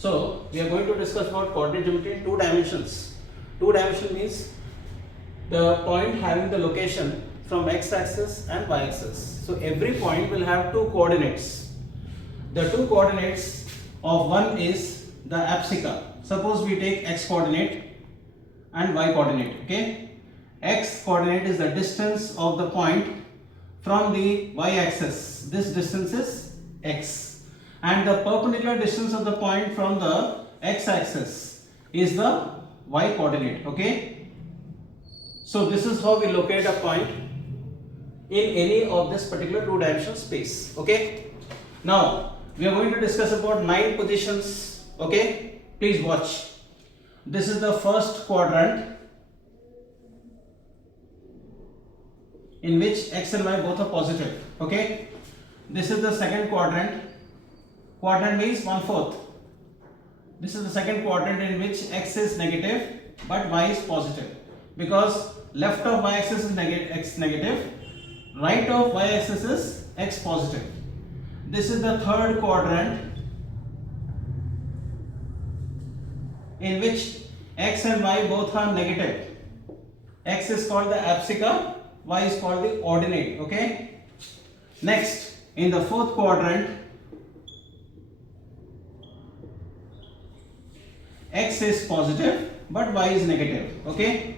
So we are going to discuss about coordinate geometry in 2 dimensions. 2 dimension means the point having the location from x-axis and y-axis. So every point will have 2 coordinates. The 2 coordinates of one is the abscissa. Suppose we take x coordinate and y coordinate. Okay, x coordinate is the distance of the point from the y-axis. This distance is x, and the perpendicular distance of the point from the x-axis is the y coordinate. Okay, so this is how we locate a point in any of this particular 2-dimensional space. Okay, now we are going to discuss about 9 positions. Okay, please watch. This is the first quadrant in which x and y both are positive. Okay, this is the second quadrant. Quadrant means 1/4. This is the second quadrant in which x is negative but y is positive, because left of y-axis is x negative, right of y-axis is x positive. This is the third quadrant in which x and y both are negative. X is called the abscissa, y is called the ordinate. Okay, next in the fourth quadrant, x is positive but y is negative. Okay,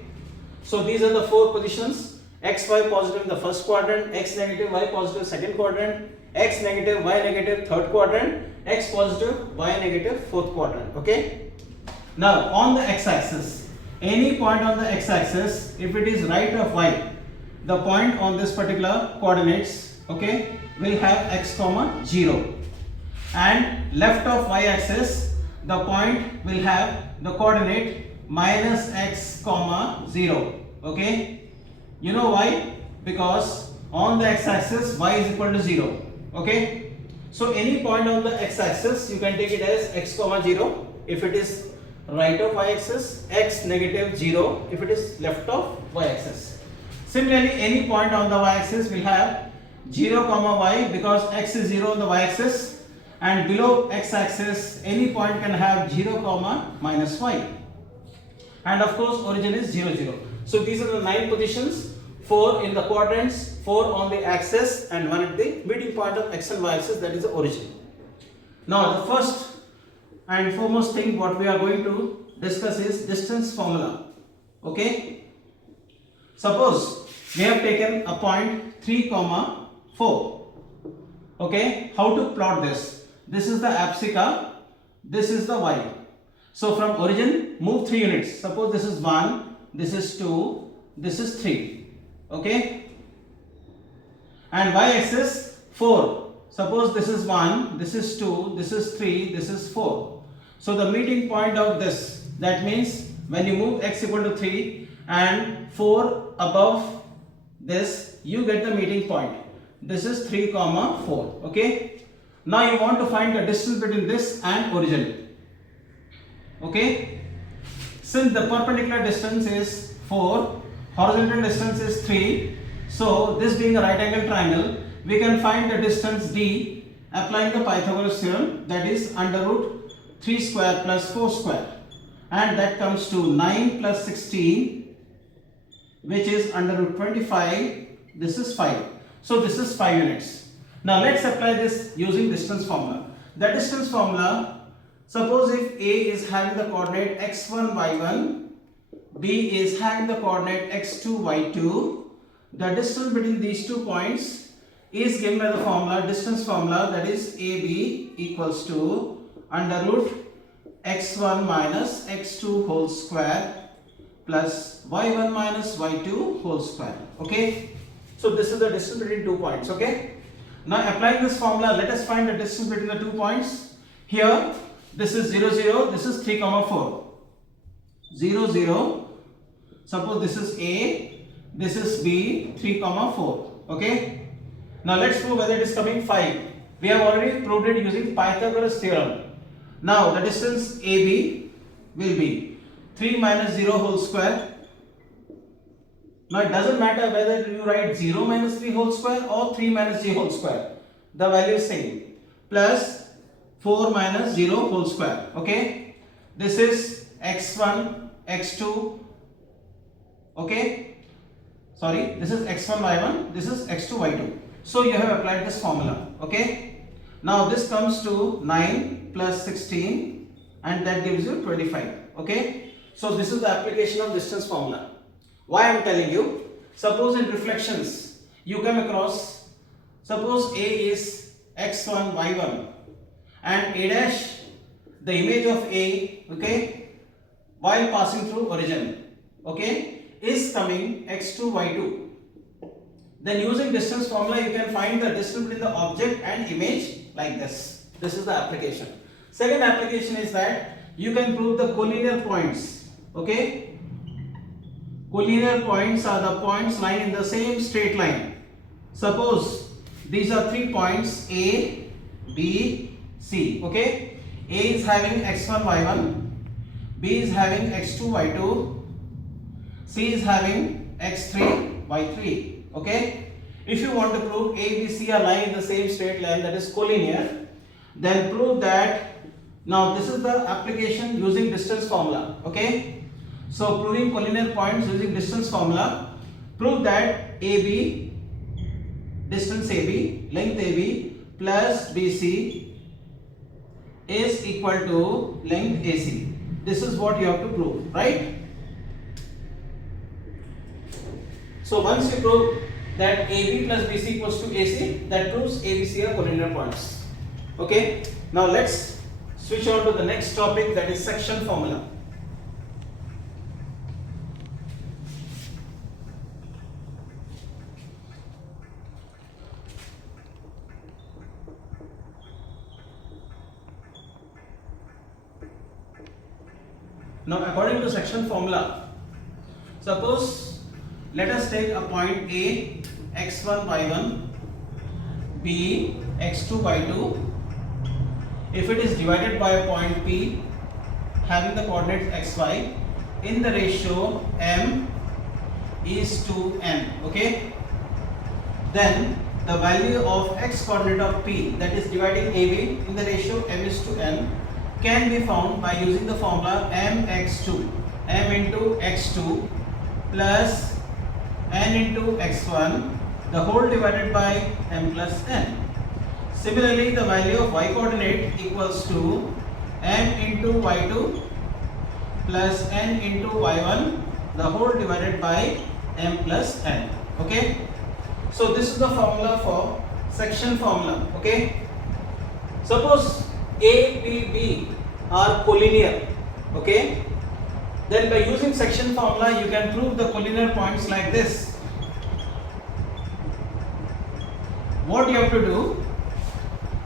so these are the 4 positions: x, y positive in the first quadrant, x negative, y positive second quadrant, x negative, y negative third quadrant, x positive, y negative fourth quadrant. Okay, now on the x-axis, any point on the x-axis, if it is right of y, the point on this particular coordinates, okay, will have x comma 0, and left of y-axis, the point will have the coordinate minus x comma 0. Okay, you know why? Because on the x-axis y is equal to 0. Okay, so any point on the x-axis you can take it as x comma 0 if it is right of y-axis, x negative 0 if it is left of y-axis. Similarly, any point on the y-axis will have 0 comma y, because x is 0 on the y-axis, and below x-axis any point can have 0 comma minus y, and of course origin is 0 0. So these are the 9 positions: 4 in the quadrants, 4 on the axis, and 1 at the meeting point of x and y axis, that is the origin. Now the first and foremost thing what we are going to discuss is distance formula. Okay, suppose we have taken a point 3 comma 4. Okay, how to plot this? This is the abscissa, this is the y. So from origin move 3 units. Suppose this is 1, this is 2, this is 3. Okay, and y axis 4. Suppose this is 1, this is 2, this is 3, this is 4. So the meeting point of this, that means when you move x equal to 3 and 4 above this, you get the meeting point. This is 3 comma 4. Okay, now you want to find the distance between this and origin. Okay, since the perpendicular distance is 4, horizontal distance is 3, so this being a right angle triangle, we can find the distance d applying the Pythagoras theorem, that is under root 3 square plus 4 square, and that comes to 9 plus 16, which is under root 25. This is 5. So this is 5 units. Now let's apply this using distance formula. The distance formula, suppose if A is having the coordinate x1 y1, B is having the coordinate x2 y2, the distance between these 2 points is given by the formula, distance formula, that is AB equals to under root x1 minus x2 whole square plus y1 minus y2 whole square. Okay, so this is the distance between 2 points. Okay, now applying this formula, let us find the distance between the 2 points. Here this is 0 0, this is 3 comma 4. 0 0, suppose this is A, this is B, 3 comma 4. Okay, now let's prove whether it is coming 5. We have already proved it using Pythagoras theorem. Now the distance AB will be 3 minus 0 whole square. Now it doesn't matter whether you write 0 minus 3 whole square or 3 minus 0 whole square, the value is same, plus 4 minus 0 whole square. Okay, this is x1 x2. Okay, sorry, this is x1 y1, this is x2 y2. So you have applied this formula. Okay, now this comes to 9 plus 16 and that gives you 25. Okay, so this is the application of distance formula. Why I am telling you, suppose in reflections you come across, suppose A is x1 y1 and A dash, the image of A, okay, while passing through origin, okay, is coming x2 y2. Then using distance formula you can find the distance between the object and image like this. This is the application. Second application is that you can prove the collinear points. Okay, collinear points are the points lying in the same straight line. Suppose these are 3 points A, B, C. Okay, A is having x1 y1, B is having x2 y2, C is having x3 y3. Okay, if you want to prove A, B, C are lying in the same straight line, that is collinear, then prove that. Now this is the application using distance formula. Okay, so proving collinear points using distance formula, prove that AB, distance AB, length AB plus BC is equal to length AC. This is what you have to prove, right? So once you prove that AB plus BC equals to AC, that proves ABC are collinear points. Okay, now let's switch on to the next topic, that is section formula. Now according to section formula, suppose let us take a point A, x1 y1, B, x2 y2. If it is divided by a point P having the coordinates xy in the ratio m is to n, okay, then the value of x coordinate of P, that is dividing AB in the ratio m is to n, can be found by using the formula mx2, m into x2 plus n into x1, the whole divided by m plus n. Similarly, the value of y coordinate equals to m into y2 plus n into y1, the whole divided by m plus n. Okay, so this is the formula for section formula. Okay, suppose A, B, B are collinear. Okay, then by using section formula you can prove the collinear points like this. What you have to do,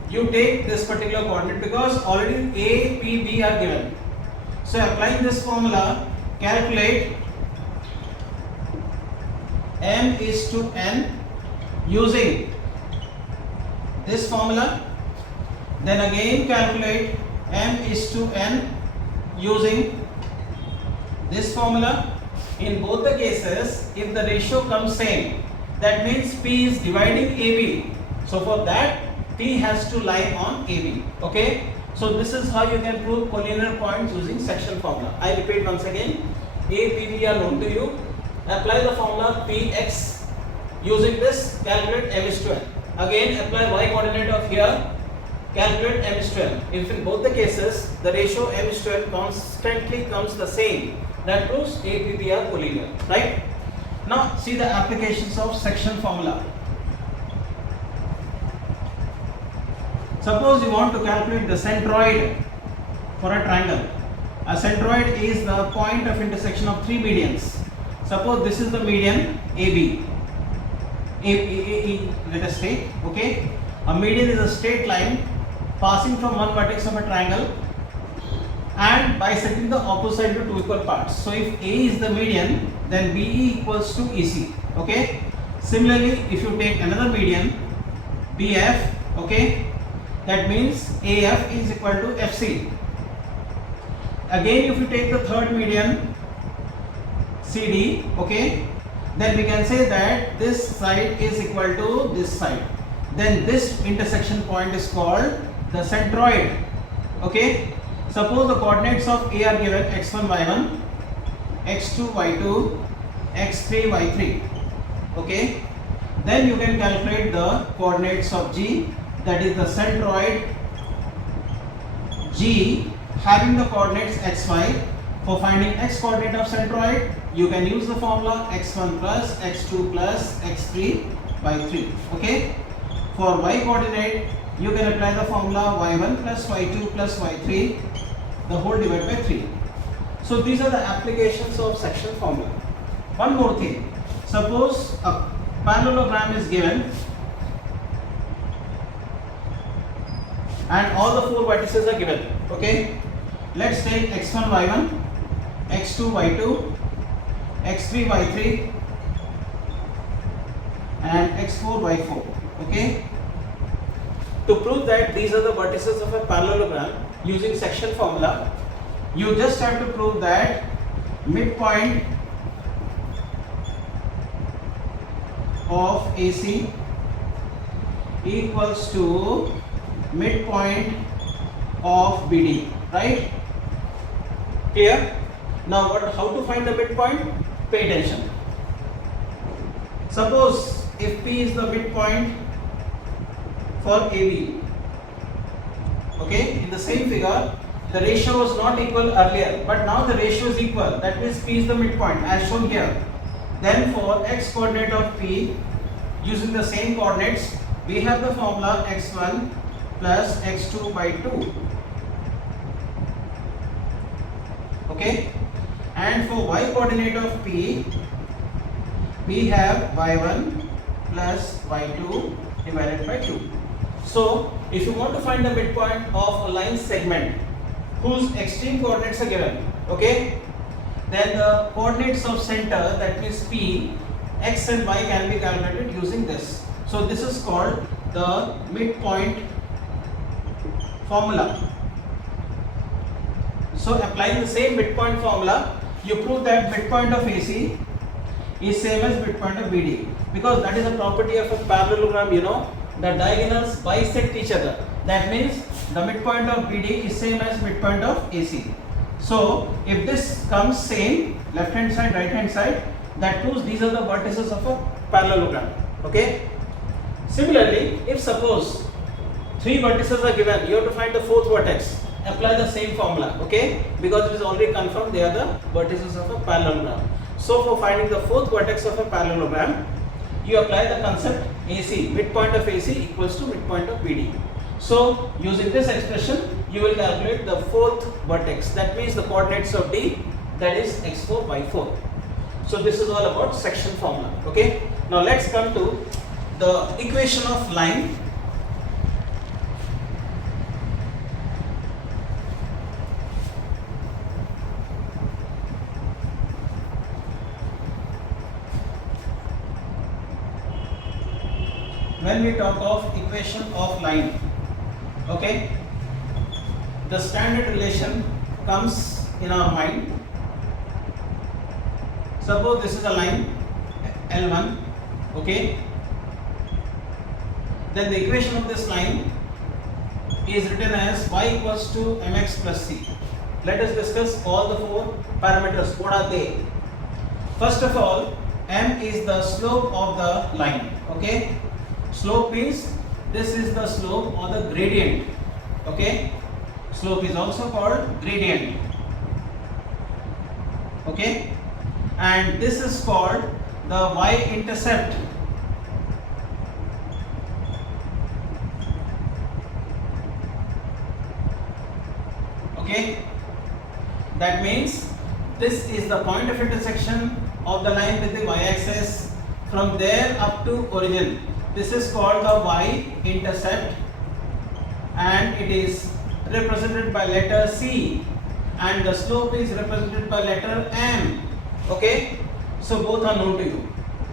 you take this particular coordinate because already A, P, B are given. So applying this formula, calculate m is to n using this formula. Then again calculate m is to n using this formula. In both the cases, if the ratio comes same, that means P is dividing AB. So for that, P has to lie on AB. Okay, so this is how you can prove collinear points using section formula. I repeat once again, A, P, B are known to you. Apply the formula Px using this, calculate m is to n. Again apply y coordinate of here, calculate m is to n. If in both the cases the ratio m is to n constantly comes the same, that proves A, P, B are collinear, right? Now see the applications of section formula. Suppose you want to calculate the centroid for a triangle. A centroid is the point of intersection of 3 medians. Suppose this is the median AB. Let us take, okay. A median is a straight line passing from one vertex of a triangle and bisecting the opposite into 2 equal parts. So if A is the median, then BE equals to EC. Okay. Similarly, if you take another median, BF, okay, that means AF is equal to FC. Again, if you take the third median, CD, okay, then we can say that this side is equal to this side. Then this intersection point is called the centroid. Okay, suppose the coordinates of A are given x1 y1, x2 y2, x3 y3. Okay, then you can calculate the coordinates of G, that is the centroid G having the coordinates xy. For finding x coordinate of centroid, you can use the formula x1 plus x2 plus x3 by 3. Okay, for y coordinate you can apply the formula y1 plus y2 plus y3 the whole divided by 3. So these are the applications of section formula. One more thing, suppose a parallelogram is given and all the four vertices are given. Okay, let's take x1 y1, x2 y2, x3 y3 and x4 y4. Okay, to prove that these are the vertices of a parallelogram using section formula, you just have to prove that midpoint of AC equals to midpoint of BD, right? Clear? Now how to find the midpoint? Pay attention. Suppose if P is the midpoint for AB, okay, in the same figure the ratio was not equal earlier, but now the ratio is equal, that means P is the midpoint as shown here. Then for x coordinate of P, using the same coordinates, we have the formula x1 plus x2 by 2. Okay, and for y coordinate of P, we have y1 plus y2 divided by 2. So if you want to find the midpoint of a line segment whose extreme coordinates are given, okay, then the coordinates of center, that means P, x and y can be calculated using this. So this is called the midpoint formula. So applying the same midpoint formula, you prove that midpoint of AC is same as midpoint of BD, because that is a property of a parallelogram, you know, the diagonals bisect each other. That means the midpoint of BD is same as midpoint of AC. So if this comes same, left hand side, right hand side, that proves these are the vertices of a parallelogram. Okay. Similarly, if suppose three vertices are given, you have to find the fourth vertex. Apply the same formula. Okay, because it is already confirmed they are the vertices of a parallelogram. So for finding the fourth vertex of a parallelogram, you apply the concept AC, midpoint of AC equals to midpoint of BD. So using this expression, you will calculate the fourth vertex, that means the coordinates of D, that is x4 by 4. So this is all about section formula. Okay, now let's come to the equation of line. When we talk of equation of line, okay, the standard relation comes in our mind. Suppose this is a line L1, okay, then the equation of this line is written as y equals to mx plus c. Let us discuss all the four parameters. What are they? First of all, m is the slope of the line. Okay, slope means this is the slope or the gradient. Okay, slope is also called gradient. Okay, and this is called the y-intercept. Okay, that means this is the point of intersection of the line with the y-axis from there up to origin. This is called the y-intercept, and it is represented by letter C, and the slope is represented by letter M. Okay, so both are known to you.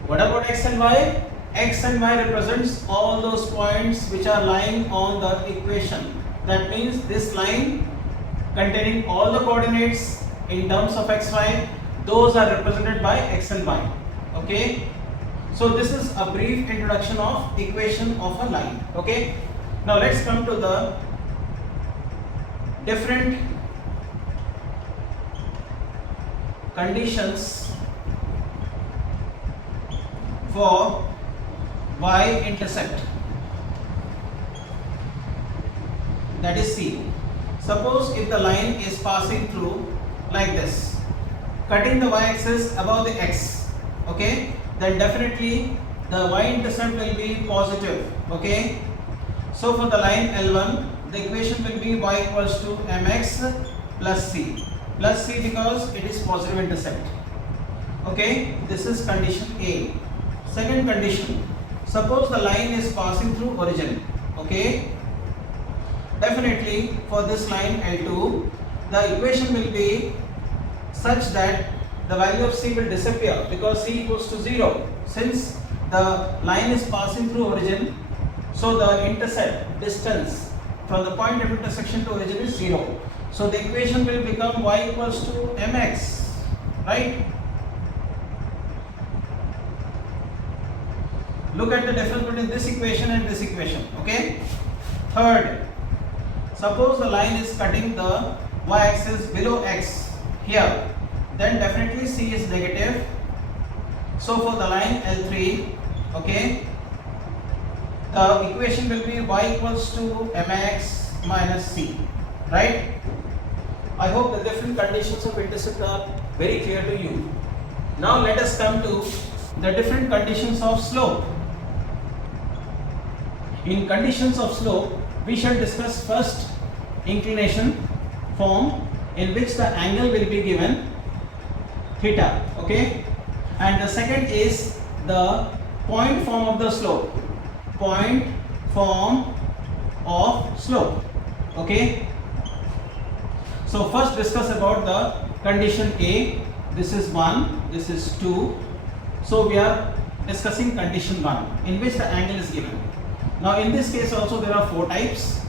What about x and y? X and y represents all those points which are lying on the equation. That means this line containing all the coordinates in terms of x, y, those are represented by x and y. Okay, so this is a brief introduction of equation of a line. Okay, now let's come to the different conditions for y-intercept, that is C. Suppose if the line is passing through like this, cutting the y-axis above the x, okay, then definitely the y-intercept will be positive, okay. So for the line L1, the equation will be y equals to mx plus c because it is positive intercept, okay. This is condition A. Second condition, suppose the line is passing through origin, okay. Definitely for this line L2, the equation will be such that the value of c will disappear because c equals to 0. Since the line is passing through origin, so the intercept distance from the point of intersection to origin is 0. So the equation will become y equals to mx, right? Look at the difference between this equation and this equation, okay? Third, suppose the line is cutting the y-axis below x here, then definitely c is negative. So for the line L3, okay, the equation will be y equals to mx minus c, right? I hope the different conditions of intercept are very clear to you. Now let us come to the different conditions of slope. In conditions of slope, we shall discuss first inclination form, in which the angle will be given theta, okay, and the second is the point form of the slope, point form of slope, okay. So first discuss about the condition A. This is 1, this is 2. So we are discussing condition 1, in which the angle is given. Now in this case also there are 4 types.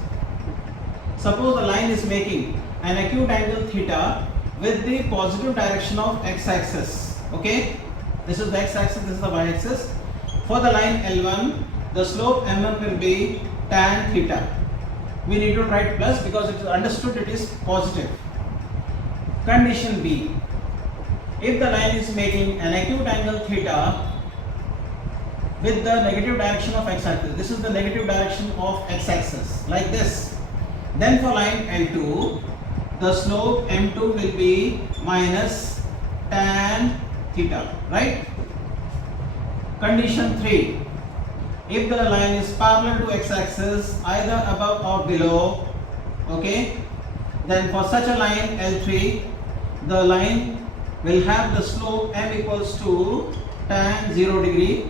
Suppose the line is making an acute angle theta with the positive direction of x-axis, okay. This is the x-axis, this is the y-axis. For the line L1, the slope m1 will be tan theta. We need to write plus because it is understood it is positive. Condition B, if the line is making an acute angle theta with the negative direction of x-axis, this is the negative direction of x-axis, like this, then for line L2, the slope m2 will be minus tan theta, right? Condition 3, if the line is parallel to x-axis either above or below, okay, then for such a line L3, the line will have the slope m equals to tan 0 degree,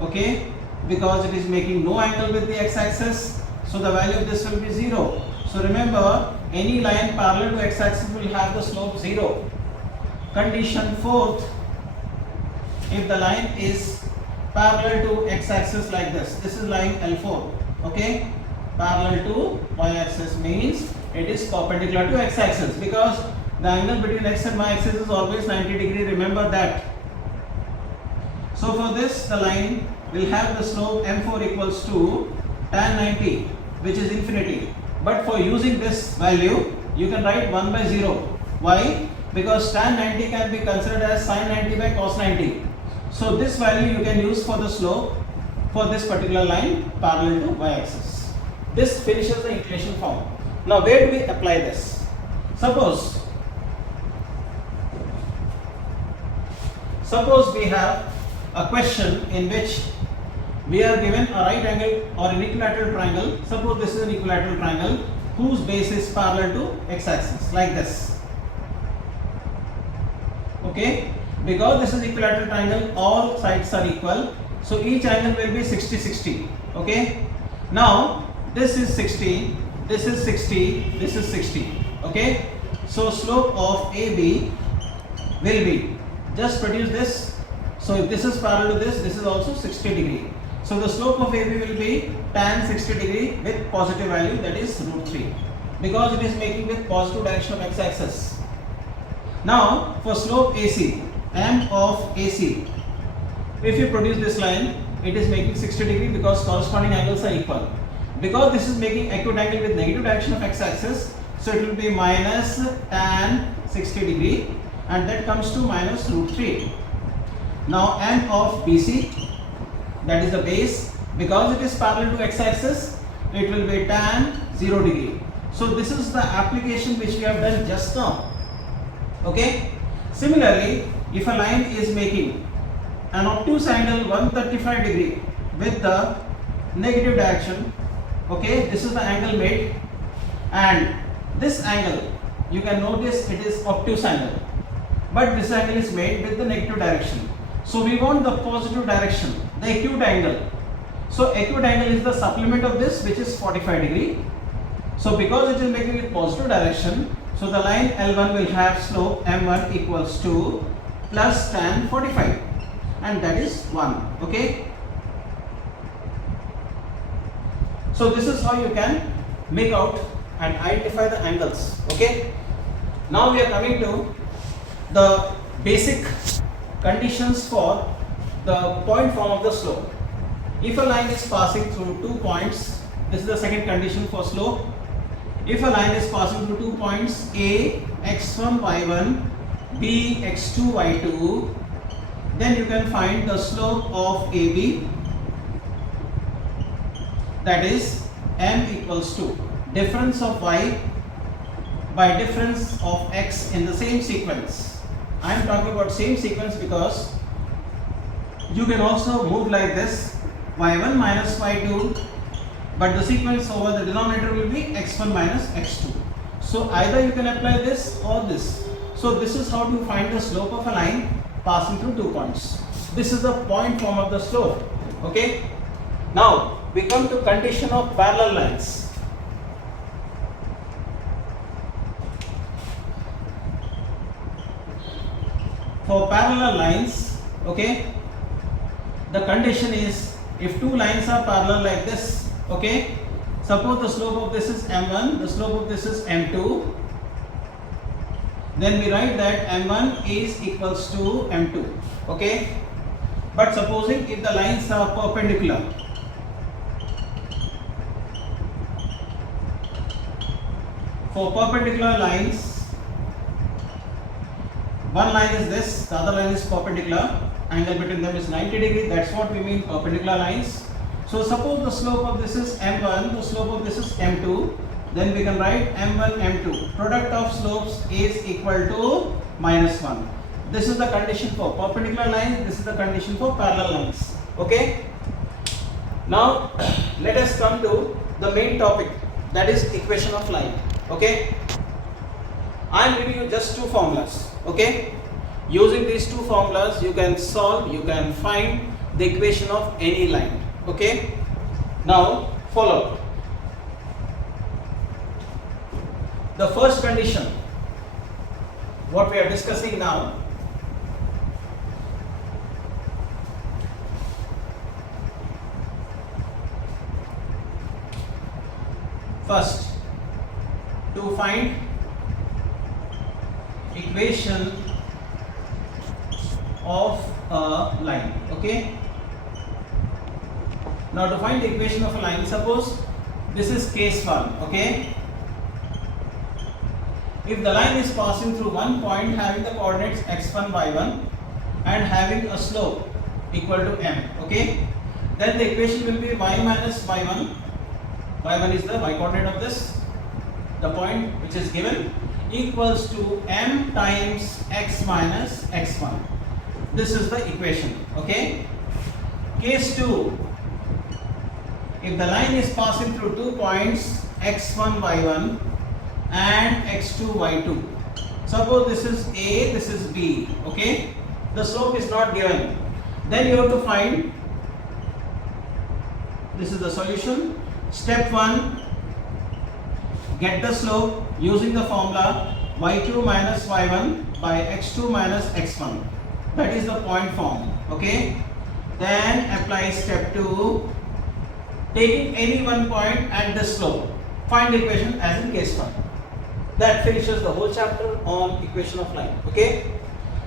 okay, because it is making no angle with the x-axis, so the value of this will be 0. So remember, any line parallel to x-axis will have the slope 0. Condition 4th, if the line is parallel to x-axis like this is line L4, okay, parallel to y-axis means it is perpendicular to x-axis, because the angle between x and y-axis is always 90 degree, remember that. So for this, the line will have the slope m4 equals to tan 90, which is infinity. But for using this value, you can write 1 by 0. Why? Because tan 90 can be considered as sin 90 by cos 90. So this value you can use for the slope for this particular line parallel to y-axis. This finishes the inclination form. Now where do we apply this? Suppose we have a question in which we are given a right angle or an equilateral triangle. Suppose this is an equilateral triangle whose base is parallel to x-axis, like this, okay. Because this is equilateral triangle, all sides are equal, so each angle will be 60-60, okay. Now this is 60, this is 60, this is 60, okay. So slope of AB will be, just produce this, so if this is parallel to this is also 60 degree. So the slope of AB will be tan 60 degree with positive value, that is root 3, because it is making with positive direction of x-axis. Now for slope AC, m of AC, if you produce this line, it is making 60 degree because corresponding angles are equal. Because this is making acute angle with negative direction of x-axis, So it will be minus tan 60 degree, and that comes to minus root 3. Now m of BC, that is the base, because it is parallel to x-axis, it will be tan 0 degree. So this is the application which we have done just now. Okay. Similarly, if a line is making an obtuse angle 135 degree with the negative direction, okay, this is the angle made, and this angle, you can notice it is obtuse angle, but this angle is made with the negative direction. So we want the positive direction, the acute angle. So acute angle is the supplement of this, which is 45 degree. So because it is making it positive direction, so the line L1 will have slope m1 equals to plus tan 45, and that is 1. Okay. So this is how you can make out and identify the angles. Okay. Now we are coming to the basic conditions for the point form of the slope. If a line is passing through 2 points, this is the second condition for slope. If a line is passing through 2 points A, x1, y1, B, x2, y2, then you can find the slope of AB, that is m equals to difference of y by difference of x in the same sequence. I am talking about same sequence because you can also move like this, y1 minus y2, but the sequence over the denominator will be x1 minus x2. So either you can apply this or this. So this is how to find the slope of a line passing through 2 points. This is the point form of the slope. Okay. Now we come to condition of parallel lines. For parallel lines, okay, the condition is if two lines are parallel like this, okay, suppose the slope of this is m1, the slope of this is m2, then we write that m1 is equals to m2, okay. But supposing if the lines are perpendicular, for perpendicular lines, one line is this, the other line is perpendicular, angle between them is 90 degree, that's what we mean perpendicular lines. So suppose the slope of this is m1, the slope of this is m2, then we can write m1, m2, product of slopes is equal to minus 1. This is the condition for perpendicular lines, this is the condition for parallel lines. Okay. Now let us come to the main topic, that is equation of line. Okay. I am giving you just two formulas. Okay. Using these two formulas you can solve, you can find the equation of any line. Okay. Now follow. The first condition, what we are discussing now, first, to find equation of a line. Okay. Now to find the equation of a line, suppose this is case 1. Okay. If the line is passing through one point having the coordinates x1, y1 and having a slope equal to m, okay, then the equation will be y minus y1. y1 is the y coordinate of this, the point which is given, equals to m times x minus x1. This is the equation. Okay. Case 2, if the line is passing through 2 points x1, y1 and x2, y2, suppose this is A, this is B, okay, the slope is not given, then you have to find, this is the solution. Step 1, get the slope using the formula y2 minus y1 by x2 minus x1, that is the point form. Okay. Then apply step 2, taking any one point at the slope, find the equation as in case 1. That finishes the whole chapter on equation of line. Okay.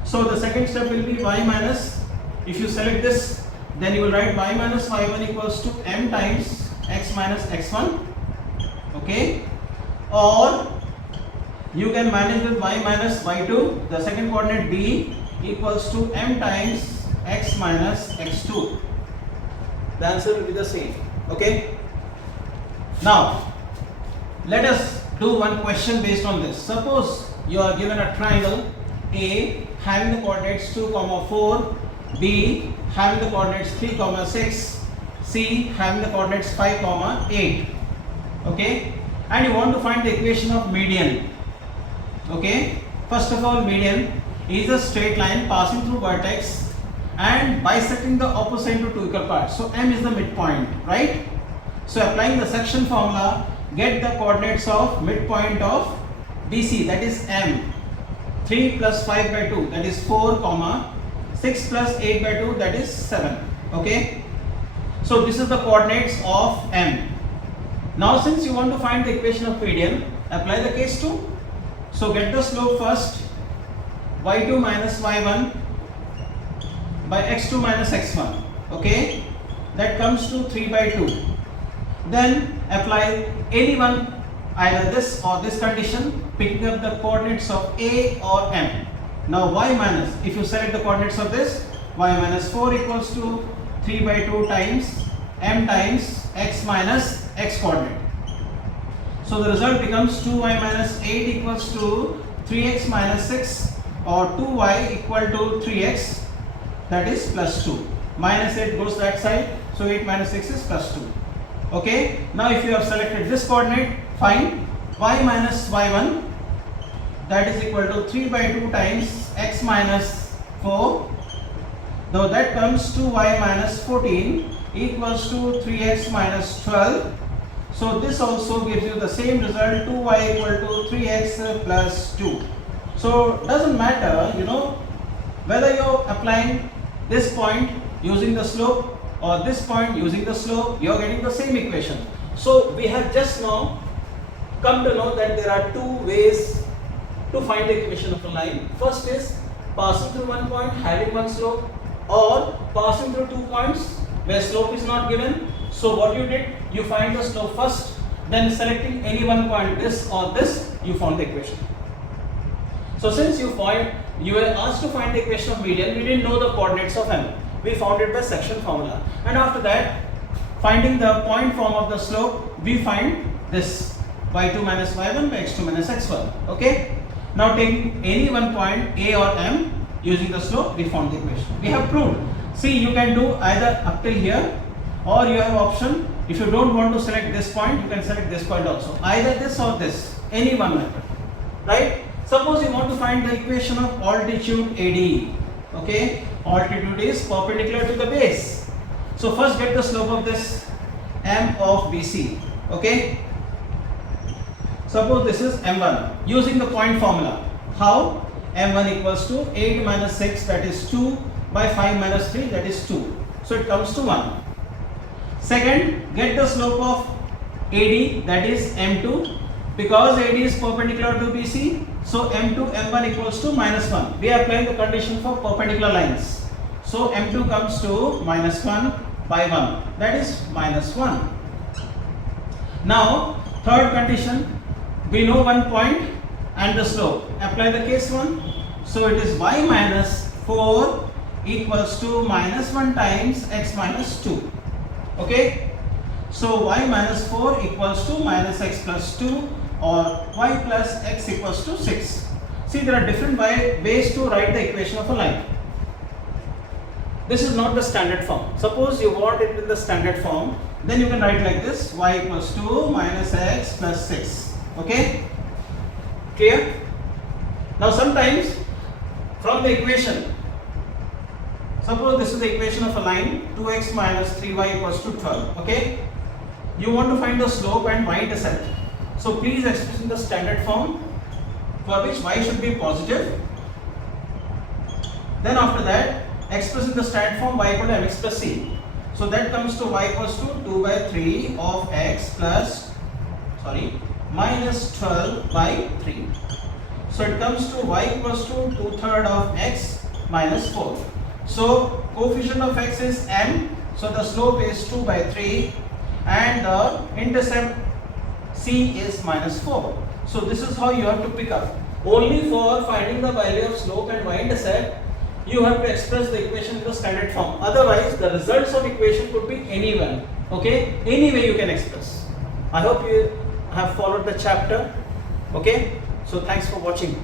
So the second step will be y minus, if you select this, then you will write y minus y1 equals to m times x minus x1. Okay. Or you can manage with y minus y2, the second coordinate b equals to m times x minus x2. The answer will be the same. Okay. Now, let us do one question based on this. Suppose you are given a triangle A having the coordinates 2, 4, B having the coordinates 3, 6, C having the coordinates 5, 8. Okay, and you want to find the equation of median. Okay, first of all, median is a straight line passing through vertex and bisecting the opposite into two equal parts. So M is the midpoint, right? So applying the section formula, get the coordinates of midpoint of BC, that is M. 3 plus 5 by 2, that is 4, 6 plus 8 by 2, that is 7. Okay, so this is the coordinates of M. Now since you want to find the equation of median, apply the case 2. So get the slope first, y2 minus y1 by x2 minus x1. Okay, that comes to 3 by 2. Then apply any one, either this or this condition, picking up the coordinates of A or M. Now y minus, if you select the coordinates of this, y minus 4 equals to 3 by 2 times M times x minus x coordinate. So the result becomes 2y minus 8 equals to 3x minus 6, or 2y equal to 3x, that is plus 2. Minus 8 goes that side, so 8 minus 6 is plus 2. Okay, now if you have selected this coordinate, find y minus y1, that is equal to 3 by 2 times x minus 4. Now that comes to y minus 14 equals to 3x minus 12. So this also gives you the same result, 2y equal to 3x plus 2. So doesn't matter, whether you're applying this point using the slope or this point using the slope, you're getting the same equation. So we have just now come to know that there are two ways to find the equation of a line. First is passing through one point having one slope, or passing through 2 points where slope is not given. So what you did, you find the slope first, then selecting any one point, this or this, you found the equation. So since you were asked to find the equation of median, we didn't know the coordinates of M. We found it by section formula, and after that, finding the point form of the slope, we find this y2 minus y1 by x2 minus x1. Okay. Now taking any one point A or M using the slope, we found the equation. We have proved. See, you can do either up till here, or you have option. If you don't want to select this point, you can select this point also. Either this or this, any one method, right? Suppose you want to find the equation of altitude AD. Okay, altitude is perpendicular to the base. So first get the slope of this M of BC. Okay. Suppose this is M1 using the point formula. How? M1 equals to 8 minus 6, that is 2, by 5 minus 3, that is 2. So it comes to 1. Second, get the slope of AD, that is M2. Because AD is perpendicular to BC, so M2 M1 equals to minus 1. We are applying the condition for perpendicular lines. So M2 comes to minus 1 by 1, that is minus 1. Now third condition, we know one point and the slope. Apply the case 1. So it is y minus 4 equals to minus 1 times x minus 2. Okay. So y minus 4 equals to minus x plus 2, or y plus x equals to 6. See, there are different ways to write the equation of a line. This is not the standard form. Suppose you want it in the standard form, then you can write like this: y equals to minus x plus 6. Okay, clear? Now sometimes from the equation, suppose this is the equation of a line, 2x minus 3y equals to 12. Okay, you want to find the slope and y-intercept. So please express in the standard form, for which y should be positive. Then after that, express in the standard form y equal to mx plus c. So that comes to y equals to 2 by 3 of x plus, minus 12 by 3. So it comes to y equals to 2/3 of x minus 4. So coefficient of x is m. So the slope is 2 by 3, and the intercept C is minus 4. So this is how you have to pick up. Only for finding the value of slope and y-intercept, you have to express the equation in the standard form. Otherwise, the results of equation could be any one. Okay, any way you can express. I hope you have followed the chapter. Okay, so thanks for watching.